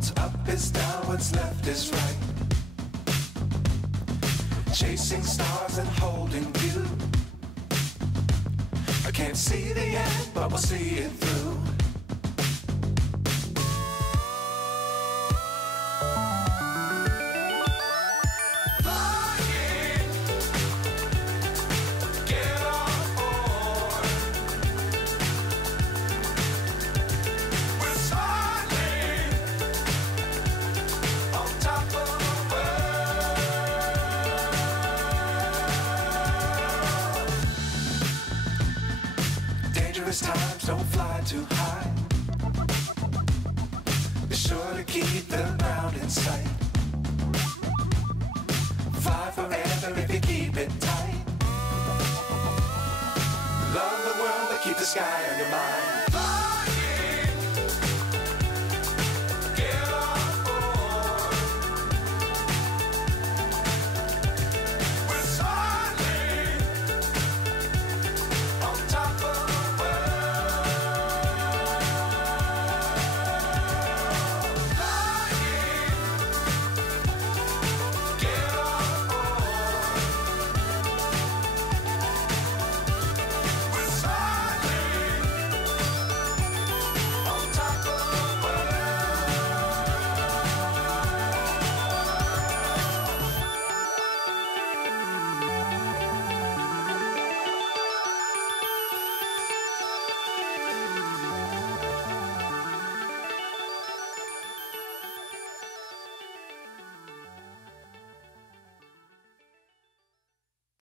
What's up is down, what's left is right. Chasing stars and holding you. I can't see the end, but we'll see it through. Times don't fly too high. Be sure to keep the ground in sight. Fly forever if you keep it tight. Love the world but keep the sky on your mind.